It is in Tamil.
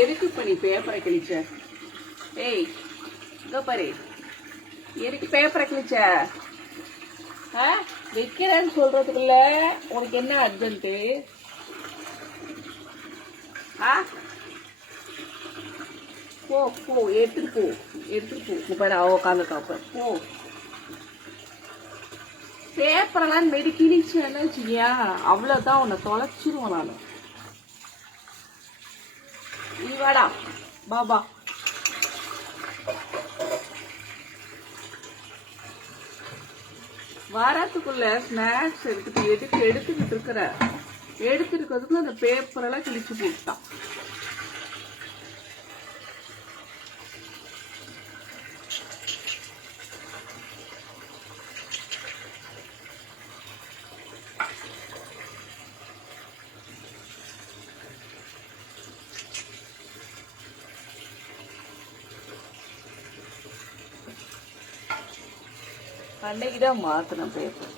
எதுக்கு இப்ப நீ பேப்பரை கிழிச்ச? ஏய் இங்க பாரு, எதுக்கு பேப்பரை கிழிச்ச? வைக்கிறேன்னு சொல்றதுக்குள்ள உனக்கு என்ன அர்ஜென்ட்டு? போ போ, எடுத்துட்டு போ பாரு, அவ உட்காந்துருக்கா போ. பேப்பரெல்லாம் மெடி கிழிச்சேன்னு வச்சுக்கியா, அவ்வளவுதான், உன்னை தொலைச்சிருவோம் நான். நீ வாடா பாபா. வாரத்துக்குள்ள ஸ்நாக்ஸ் எடுத்துக்கிட்டு இருக்கிற எடுத்துருக்கிறதுக்கு அந்த பேப்பரெல்லாம் கிழிச்சு போட்டான். அன்னைக்குதான் மாத்தின பேப்பர்.